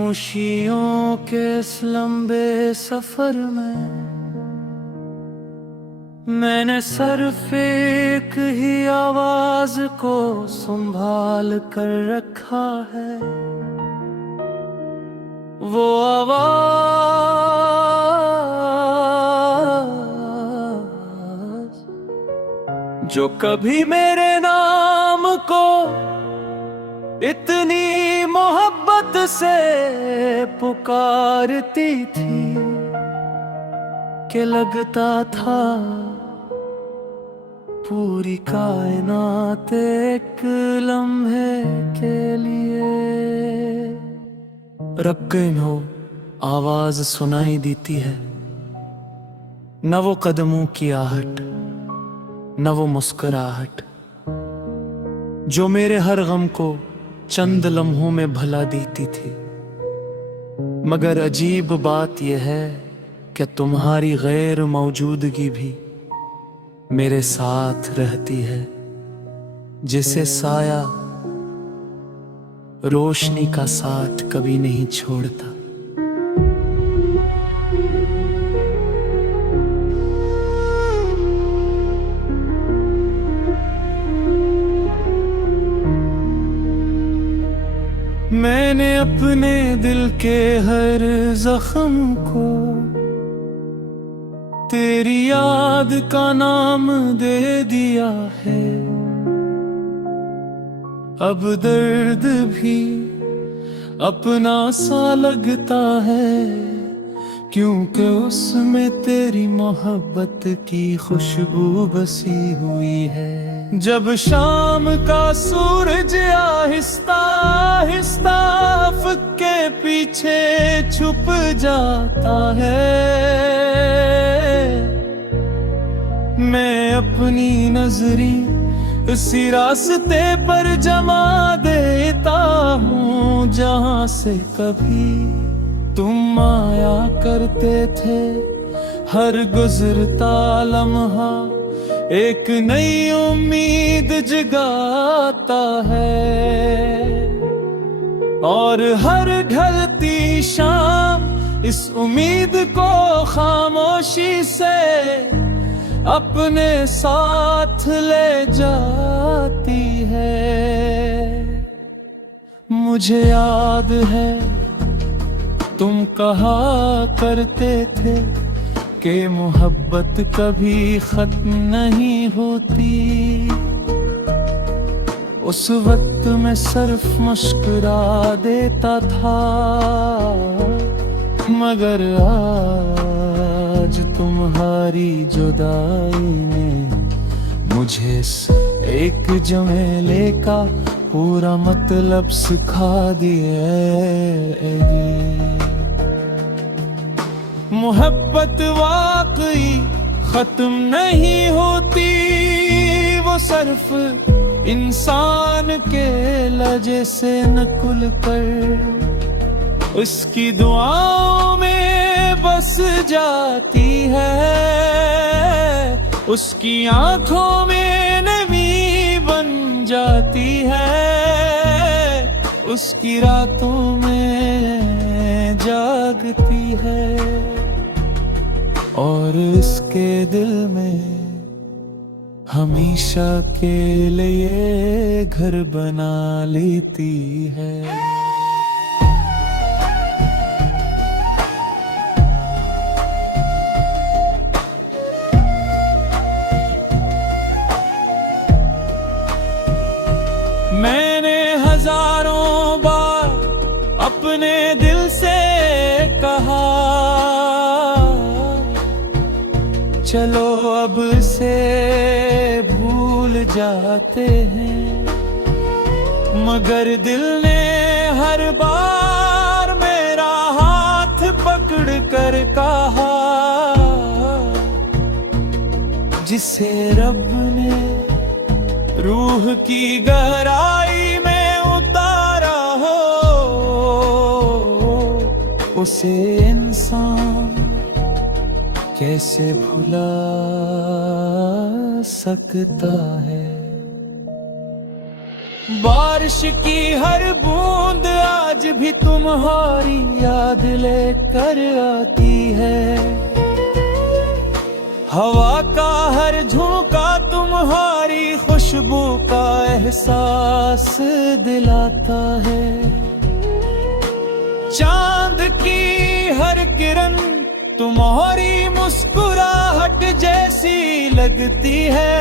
खामोशियों के इस लंबे सफर में मैंने सिर्फ एक ही आवाज को संभाल कर रखा है। वो आवाज जो कभी मेरे नाम को इतनी मोहब्बत से पुकारती थी कि लगता था पूरी कायनात एक लम्हे के लिए रब गए हो। आवाज सुनाई देती है, न वो कदमों की आहट, न वो मुस्कुराहट जो मेरे हर गम को चंद लम्हों में भुला देती थी। मगर अजीब बात यह है कि तुम्हारी गैर मौजूदगी भी मेरे साथ रहती है, जिसे साया रोशनी का साथ कभी नहीं छोड़ता। मैंने अपने दिल के हर जख्म को तेरी याद का नाम दे दिया है। अब दर्द भी अपना सा लगता है, क्योंकि उसमें तेरी मोहब्बत की खुशबू बसी हुई है। जब शाम का सूरज आहिस्ता आहिस्ता अफ़क़ के पीछे छुप जाता है, मैं अपनी नजरी इसी रास्ते पर जमा देता हूँ जहाँ से कभी तुम आया करते थे। हर गुजरता लम्हा एक नई उम्मीद जगाता है, और हर ढलती शाम इस उम्मीद को खामोशी से अपने साथ ले जाती है। मुझे याद है तुम कहा करते थे कि मोहब्बत कभी खत्म नहीं होती। उस वक्त मैं सिर्फ मुस्कुरा देता था, मगर आज तुम्हारी जुदाई ने मुझे एक झमेले का पूरा मतलब सिखा दिया। मोहब्बत वाकई खत्म नहीं होती, वो सिर्फ इंसान के लजे से नकुल कर उसकी दुआओं में बस जाती है। उसकी आंखों में नमी बन जाती है, उसकी रातों में जागती है, और इसके दिल में हमेशा के लिए घर बना लेती है। मैंने हजारों बार अपने दिल से कहा, चलो अब से भूल जाते हैं, मगर दिल ने हर बार मेरा हाथ पकड़ कर कहा, जिसे रब ने रूह की गहराई में उतारा हो, उसे इंसान कैसे भुला सकता है। बारिश की हर बूंद आज भी तुम्हारी याद लेकर आती है। हवा का हर झोंका तुम्हारी खुशबू का एहसास दिलाता है। चांद की हर किरण तुम्हारी मुस्कुराहट जैसी लगती है।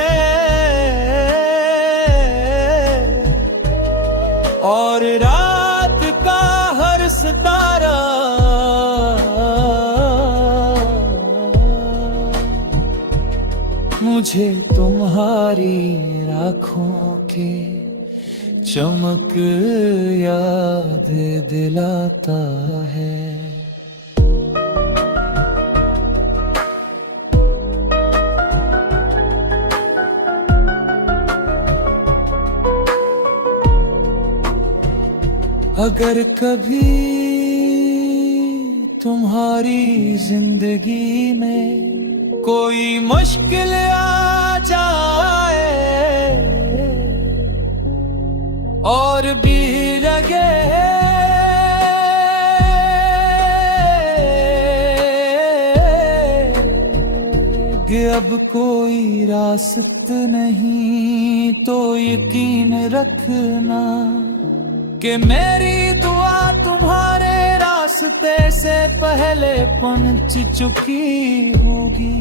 और रात का हर सितारा मुझे तुम्हारी आँखों की चमक याद दिलाता है। अगर कभी तुम्हारी जिंदगी में कोई मुश्किल आ जाए और भी लगे कि अब कोई रास्ता नहीं, तो यकीन रखना कि मेरी दुआ तुम्हारे रास्ते से पहले पहुंच चुकी होगी।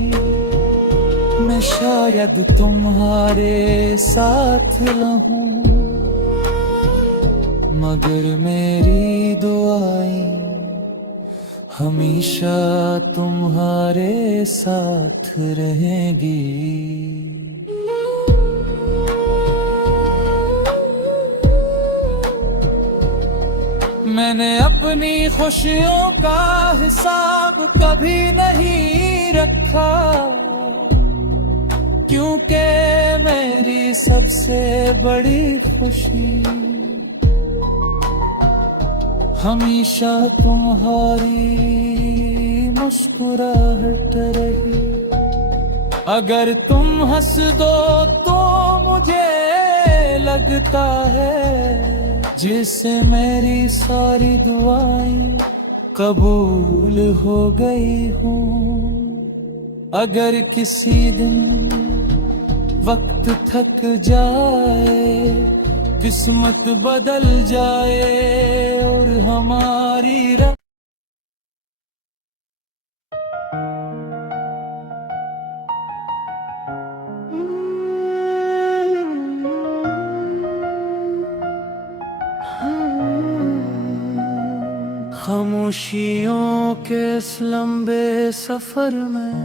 मैं शायद तुम्हारे साथ रहूं, मगर मेरी दुआएं हमेशा तुम्हारे साथ रहेंगी। मैंने अपनी खुशियों का हिसाब कभी नहीं रखा, क्योंकि मेरी सबसे बड़ी खुशी हमेशा तुम्हारी मुस्कुराहट रही। अगर तुम हंस दो तो मुझे लगता है जिससे मेरी सारी दुआएं कबूल हो गई हूँ। अगर किसी दिन वक्त थक जाए, किस्मत बदल जाए और हमारी खामोशियों के इस लंबे सफर में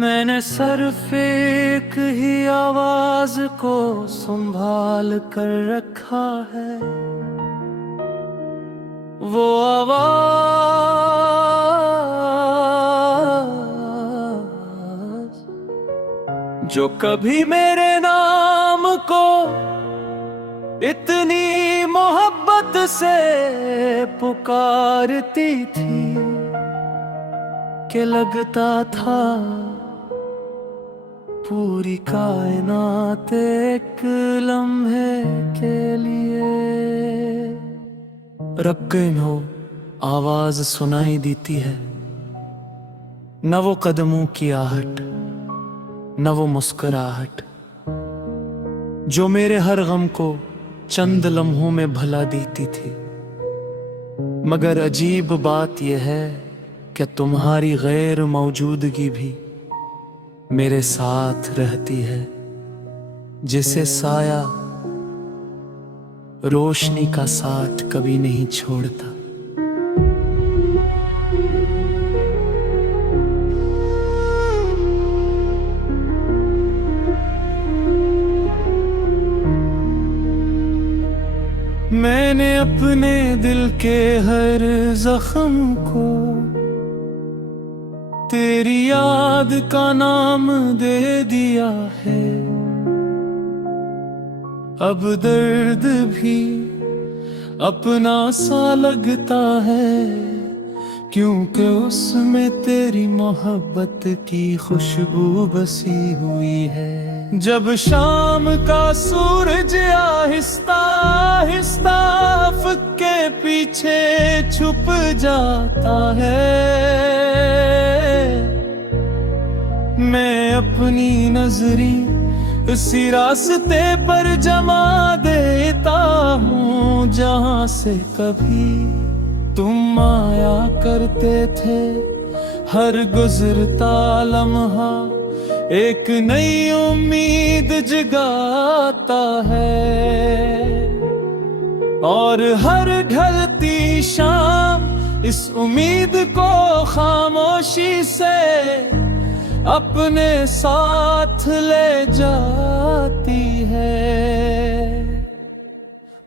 मैंने सिर्फ एक ही आवाज को संभाल कर रखा है। वो आवाज जो कभी मेरे नाम को इतनी मोहब्बत से पुकारती थी कि लगता था पूरी कायनात एक लम्हे के लिए रब गए हो। आवाज सुनाई देती है, न वो कदमों की आहट, न वो मुस्कुराहट जो मेरे हर गम को चंद लम्हों में भुला देती थी। मगर अजीब बात यह है कि तुम्हारी गैर मौजूदगी भी मेरे साथ रहती है, जिसे साया रोशनी का साथ कभी नहीं छोड़ता। मैंने अपने दिल के हर जख्म को तेरी याद का नाम दे दिया है। अब दर्द भी अपना सा लगता है, क्योंकि उसमें तेरी मोहब्बत की खुशबू बसी हुई है। जब शाम का सूरज आहिस्ता आहिस्ता अफ़क़ के पीछे छुप जाता है, मैं अपनी नजरी इसी रास्ते पर जमा देता हूँ जहाँ से कभी तुम आया करते थे। हर गुजरता लम्हा एक नई उम्मीद जगाता है, और हर ढलती शाम इस उम्मीद को खामोशी से अपने साथ ले जाती है।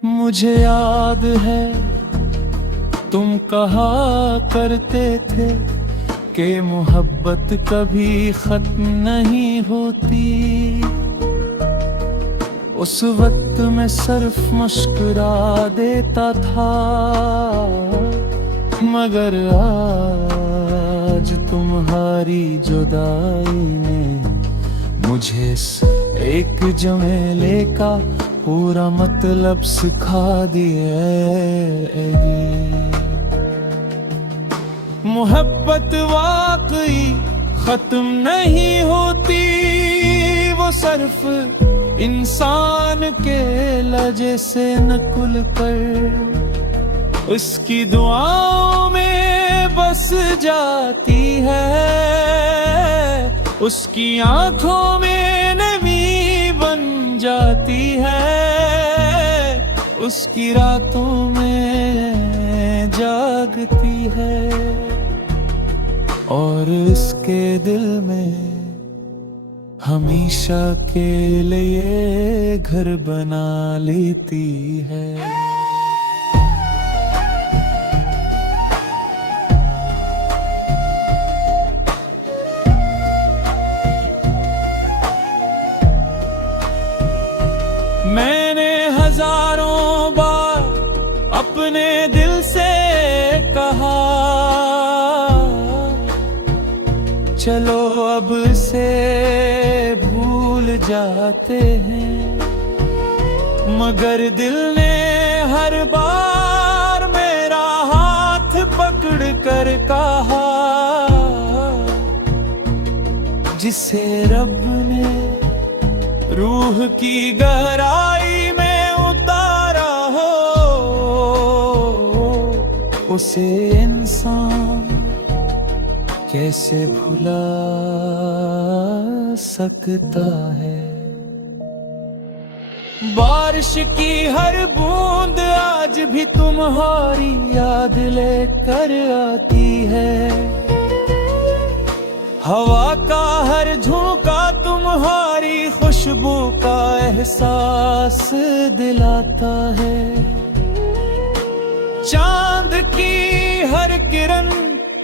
मुझे याद है तुम कहा करते थे कि मोहब्बत कभी खत्म नहीं होती। उस वक्त मैं सिर्फ मुस्कुरा देता था, मगर आज तुम्हारी जुदाई ने मुझे एक झमेले का पूरा मतलब सिखा दिया। मोहब्बत वाकई खत्म नहीं होती, वो सिर्फ इंसान के लजे से नकुल कर उसकी दुआओं में बस जाती है, उसकी आंखों में नमी बन जाती है, उसकी रातों में जागती है, और इसके दिल में हमेशा के लिए घर बना लेती है। मैंने हजारों बार अपने दिल से कहा, चलो अब से भूल जाते हैं, मगर दिल ने हर बार मेरा हाथ पकड़ कर कहा, जिसे रब ने रूह की गहराई में उतारा हो, उसे इंसान कैसे भुला सकता है। बारिश की हर बूंद आज भी तुम्हारी याद लेकर आती है, हवा का हर झोंका तुम्हारी खुशबू का एहसास दिलाता है, चांद की हर किरण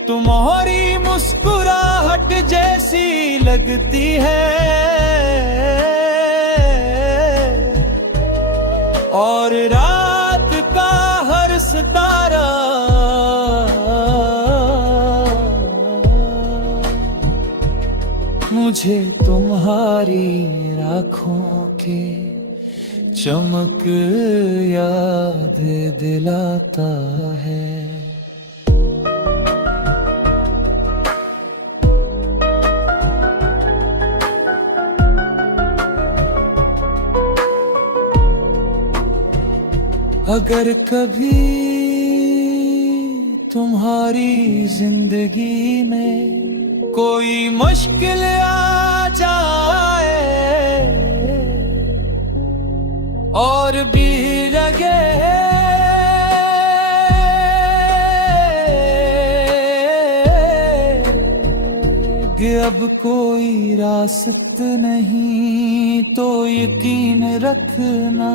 तुम्हारी मुस्कुराहट जैसी लगती है, और रात का हर सितारा मुझे तुम्हारी आँखों की चमक याद दिलाता है। अगर कभी तुम्हारी जिंदगी में कोई मुश्किल आ जाए और भी लगे कि अब कोई रास्ता नहीं, तो यकीन रखना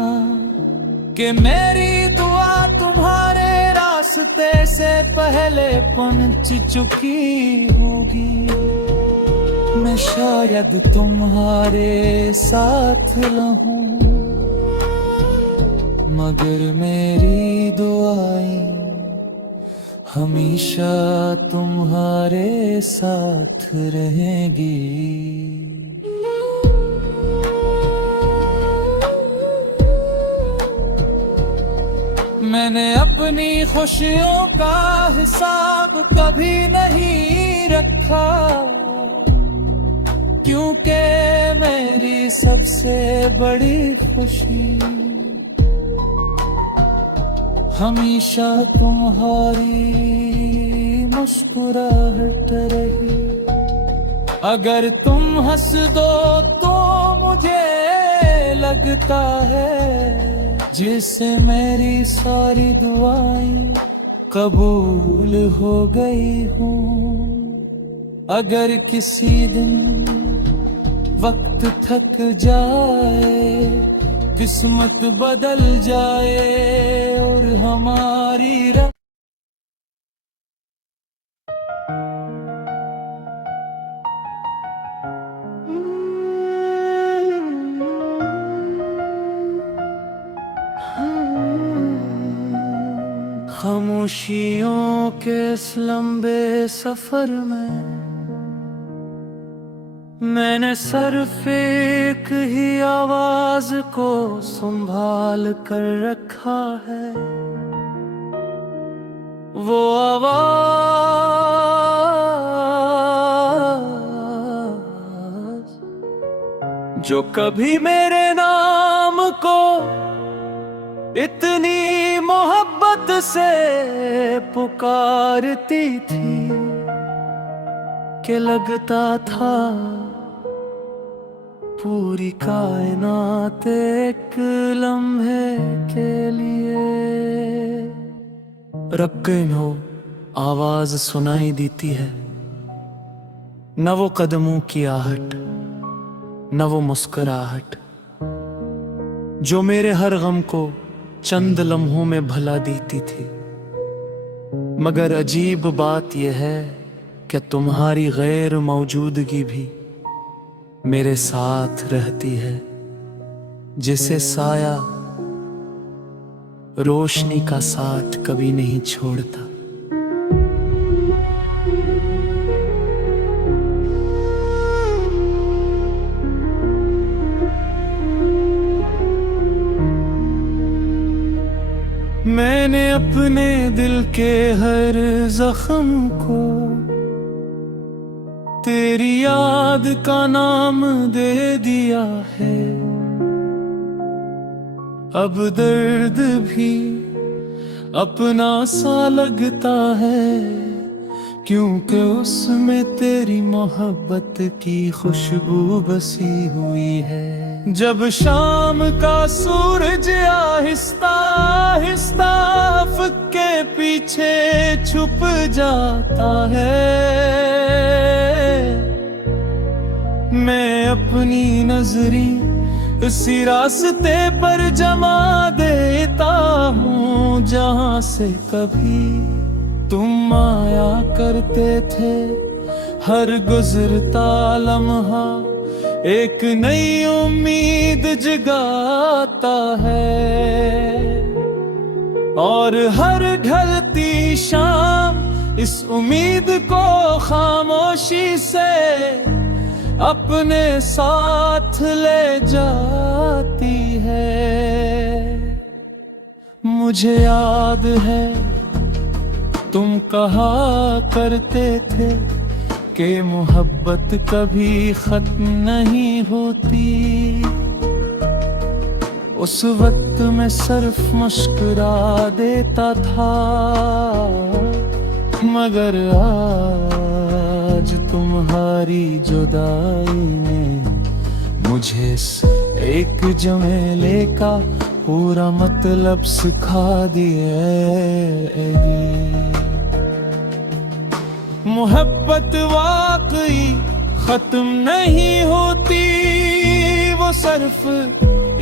कि मेरी दुआ तुम्हारे रास्ते से पहले पहुंच चुकी होगी। मैं शायद तुम्हारे साथ रहूं, मगर मेरी दुआएं हमेशा तुम्हारे साथ रहेगी। मैंने अपनी खुशियों का हिसाब कभी नहीं रखा, क्योंकि मेरी सबसे बड़ी खुशी हमेशा तुम्हारी मुस्कुराहट रही। अगर तुम हंस दो तो मुझे लगता है जिससे मेरी सारी दुआएं कबूल हो गई हूँ। अगर किसी दिन वक्त थक जाए, किस्मत बदल जाए और हमारी खामोशियों के इस लंबे सफर में मैंने सिर्फ एक ही आवाज को संभाल कर रखा है। वो आवाज जो कभी मेरे नाम को इतनी मोहब्बत से पुकारती थी कि लगता था पूरी कायनात एक लम्हे के लिए रब्के में हो आवाज सुनाई देती है। न वो कदमों की आहट, न वो मुस्कुराहट जो मेरे हर गम को चंद लम्हों में भुला देती थी। मगर अजीब बात यह है कि तुम्हारी गैर मौजूदगी भी मेरे साथ रहती है, जिसे साया रोशनी का साथ कभी नहीं छोड़ता। मैंने अपने दिल के हर जख्म को तेरी याद का नाम दे दिया है। अब दर्द भी अपना सा लगता है, क्योंकि उसमें तेरी मोहब्बत की खुशबू बसी हुई है। जब शाम का सूरज आहिस्ता आहिस्ता अफ़क़ के पीछे छुप जाता है, मैं अपनी नजरी इसी रास्ते पर जमा देता हूँ जहाँ से कभी तुम आया करते थे। हर गुजरता लम्हा एक नई उम्मीद जगाता है, और हर ढलती शाम इस उम्मीद को खामोशी से अपने साथ ले जाती है। मुझे याद है तुम कहा करते थे कि मोहब्बत कभी खत्म नहीं होती। उस वक्त मैं सिर्फ मुस्कुरा देता था, मगर आज तुम्हारी जुदाई ने मुझे एक झमेले का पूरा मतलब सिखा दिया। मोहब्बत वाकई खत्म नहीं होती, वो सिर्फ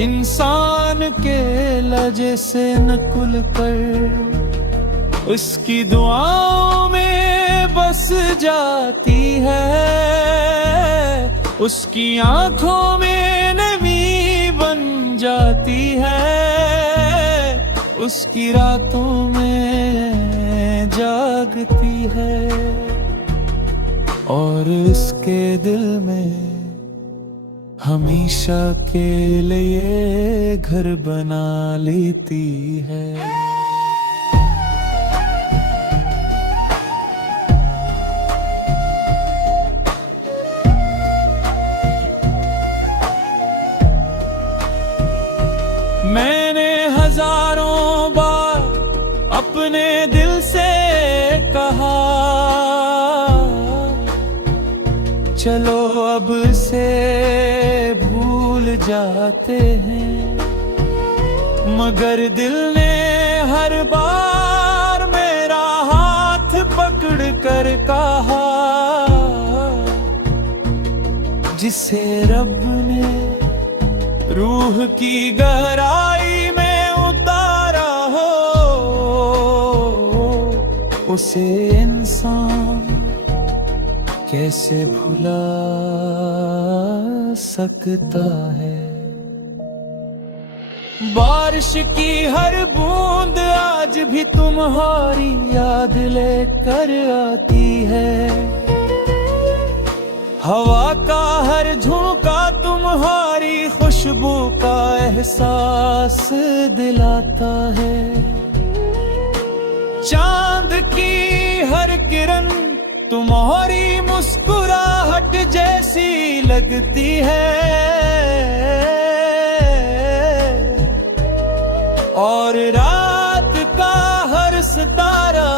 इंसान के लजे से नकुल कर उसकी दुआओं में बस जाती है। उसकी आंखों में नमी बन जाती है, उसकी रातों में जागती है, और इसके दिल में हमेशा के लिए घर बना लेती है। अपने दिल से कहा, चलो अब से भूल जाते हैं, मगर दिल ने हर बार मेरा हाथ पकड़ कर कहा, जिसे रब ने रूह की गहराई में उतारा हो, उसे इंसान कैसे भुला सकता है। बारिश की हर बूंद आज भी तुम्हारी याद लेकर आती है, हवा का हर झोंका तुम्हारी खुशबू का एहसास दिलाता है, चांद की हर किरण तुम्हारी मुस्कुराहट जैसी लगती है, और रात का हर सितारा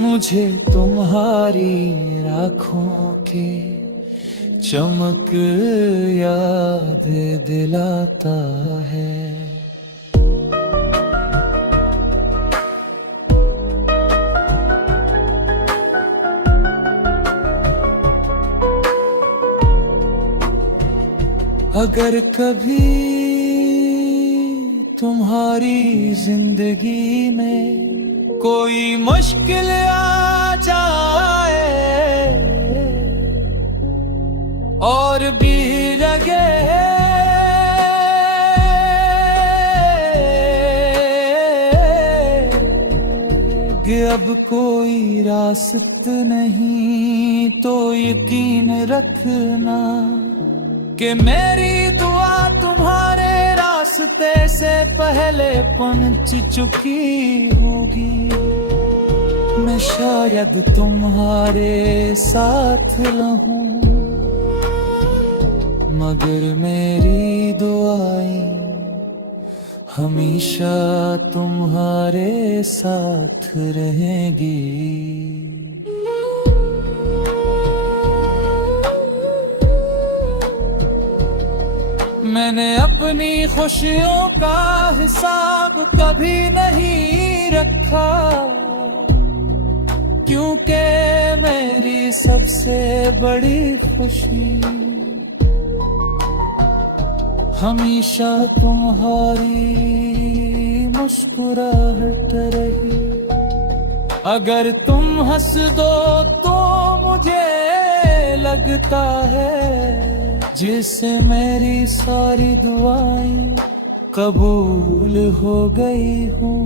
मुझे तुम्हारी आँखों की चमक याद दिलाता है। अगर कभी तुम्हारी जिंदगी में कोई मुश्किल आ जाए और भी लगे कि अब कोई रास्ता नहीं, तो यकीन रखना कि मेरी दुआ तुम्हारे रास्ते से पहले पहुंच चुकी होगी। मैं शायद तुम्हारे साथ रहूं, मगर मेरी दुआएं हमेशा तुम्हारे साथ रहेंगी। मैंने अपनी खुशियों का हिसाब कभी नहीं रखा, क्योंकि मेरी सबसे बड़ी खुशी हमेशा तुम्हारी मुस्कुराहट रही। अगर तुम हंस दो तो मुझे लगता है जिससे मेरी सारी दुआएं कबूल हो गई हूँ।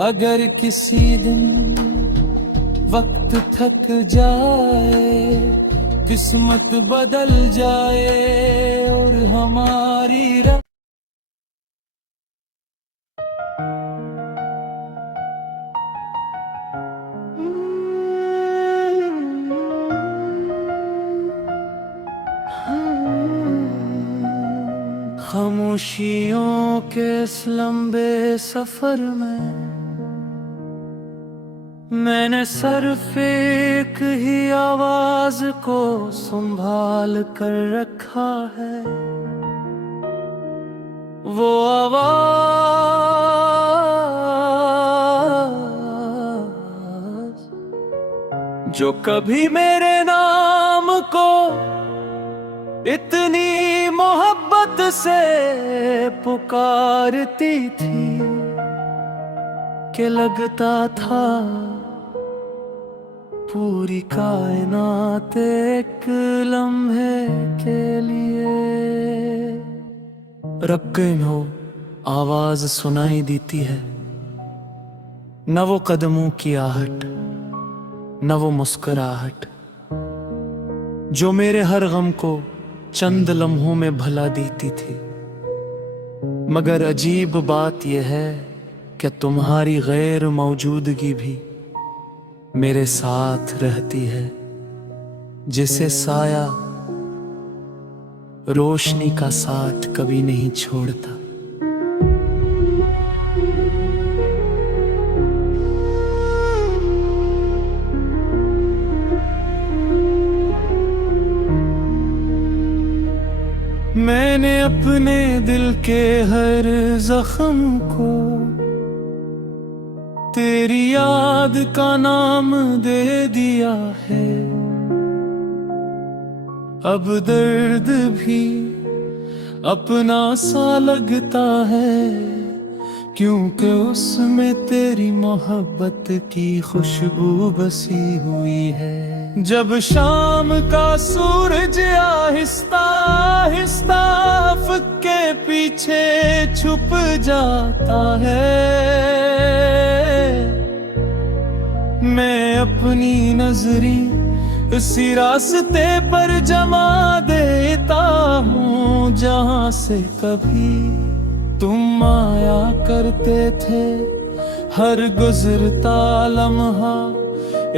अगर किसी दिन वक्त थक जाए, किस्मत बदल जाए और हमारी खामोशियों के इस लंबे सफर में मैंने सिर्फ एक ही आवाज को संभाल कर रखा है। वो आवाज जो कभी मेरे नाम को इतनी मोहब्बत से पुकारती थी कि लगता था पूरी कायनात एक लम्हे के लिए रब कहीं हो आवाज सुनाई देती है, न वो कदमों की आहट, न वो मुस्कुराहट जो मेरे हर गम को चंद लम्हों में भला देती थी। मगर अजीब बात यह है कि तुम्हारी गैर मौजूदगी भी मेरे साथ रहती है, जिसे साया रोशनी का साथ कभी नहीं छोड़ता। मैंने अपने दिल के हर जख्म को तेरी याद का नाम दे दिया है। अब दर्द भी अपना सा लगता है, क्योंकि उसमें तेरी मोहब्बत की खुशबू बसी हुई है। जब शाम का सूरज आहिस्ता आहिस्ता अफ़क़ के पीछे छुप जाता है, मैं अपनी नजरी इसी रास्ते पर जमा देता हूँ जहाँ से कभी तुम आया करते थे। हर गुजरता लम्हा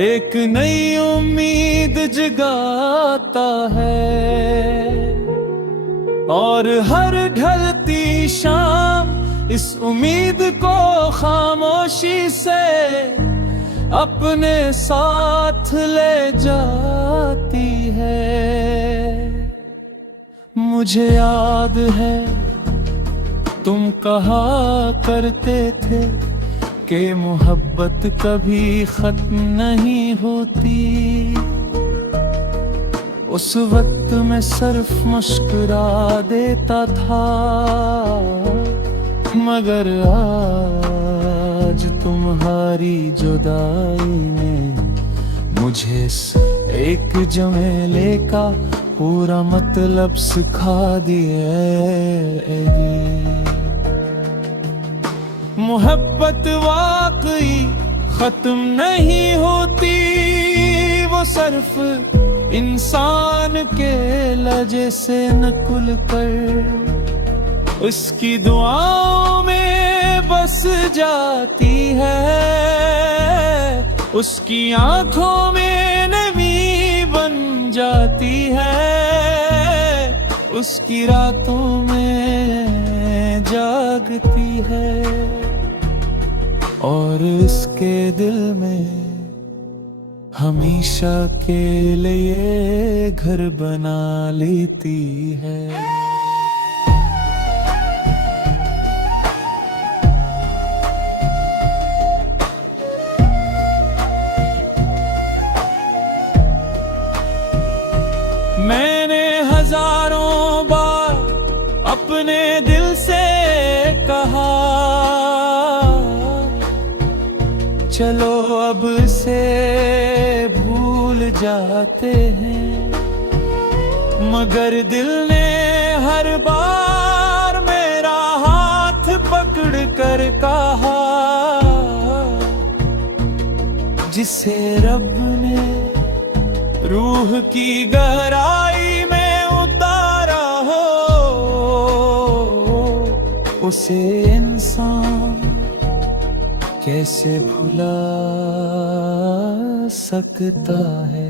एक नई उम्मीद जगाता है, और हर ढलती शाम इस उम्मीद को खामोशी से अपने साथ ले जाती है। मुझे याद है तुम कहा करते थे कि मोहब्बत कभी खत्म नहीं होती। उस वक्त मैं सिर्फ मुस्कुरा देता था, मगर आज तुम्हारी जुदाई ने मुझे एक झमेले का पूरा मतलब सिखा दिया। मोहब्बत वाकई खत्म नहीं होती, वो सिर्फ इंसान के लजे से नकुल कर उसकी दुआओं में बस जाती है। उसकी आंखों में नमी बन जाती है, उसकी रातों में जागती है, और इसके दिल में हमेशा के लिए घर बना लेती है। मैंने हजारों बार अपने दिल से कहा, चलो अब से भूल जाते हैं, मगर दिल ने हर बार मेरा हाथ पकड़ कर कहा, जिसे रब ने रूह की गहराई में उतारा हो, उसे इंसान कैसे भुला सकता है।